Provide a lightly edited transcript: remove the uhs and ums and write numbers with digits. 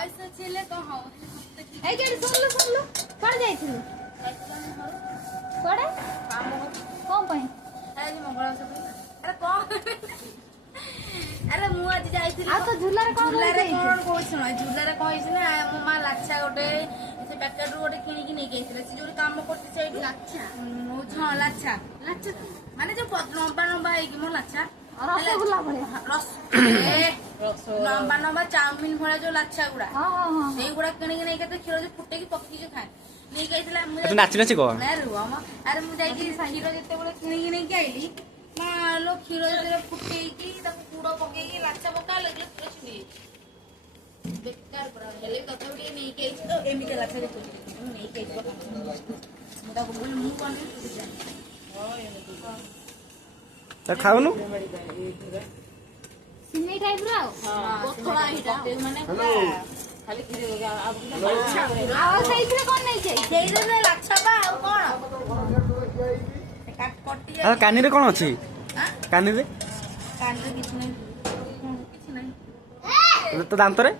ପଇସା ଥିଲେ କଣ ହବ এই যে শুনলু কোন যাইছিল কোড়ে কোন পাই আরে মঙ্গଳ আরে কଣ আরে ମୁଁ ଆଜି ଯାଇଥିଲି ଆଉ ତ ଝୁଲାରେ କଣ କହୁଛି ନା ଝୁଲାରେ କହିଛି ନା ମୋ ମା ଲାଛା ଗୋଟେ ସେ ପ୍ୟାକେଟରୁ ଗୋଟେ କିଣିକି ନେଇକି ଆସିଥିଲା ସେ ଯୋଉଠି କାମ କରୁଛି ସେଇଠି ଲାଛା ହଁ ଲାଛା ଲାଛା ମାନେ ଯୋଉ ଲମ୍ବା ଲମ୍ବା ହେଇକି ମୋ ଲାଛା ରସଗୋଲା ଭଳିଆ ଲମ୍ବା ଲମ୍ବା ଚାଉମିନ ଭଳିଆ ଯୋଉ ଲାଛା ଗୁଡା ସେଇଗୁଡା କିଣିକି ନେଇକି କ୍ଷୀର ଫୁଟେଇକି ପକେଇକି ଖାଏ ନେଇକି ଆସିଥିଲା ନାଚି ନାଚି କହ ଆରେ ମୁଁ ଯାଇକି କ୍ଷୀର ଯେତେବେଳେ କିଣିକି ନେଇକି ଆଇଲି ମାଲୋ କ୍ଷୀର ଯେତେବେଳେ ଫୁଟେଇକି ତାକୁ ଗୁଡ ପକେଇକି ଲାଛା ପକା ଲାଗିଲା କ୍ଷୀର ଛିଣ୍ଡି ଯାଇଛି ବେକାର ପୁରା ହେଲେ ତଥାପି ଟିକେ ନେଇକି ଆଇଛି ତ ଏମିତି ଲାଛା ଦେଖୁଛି ମୁଁ ନେଇକି ଆଇଛି ମୁଁ ତାକୁ ବୋଲି ମୁଁ କଣ ତ ଖାଉନୁ ସିନେଇ ଟାଇପ ର ପତଳା ହେଇଟା ମାନେ ଖାଲି ଆଉ ସେଇଥିରେ କଣ ନେଇ ଯାଇ ସେଇରେ ଲାଛା ବା ଆଉ କଣ ଆଉ କାନିରେ କଣ ଅଛି କାନିରେ କାନରେ କିଛି ନାହିଁ ତ ଦାନ୍ତରେ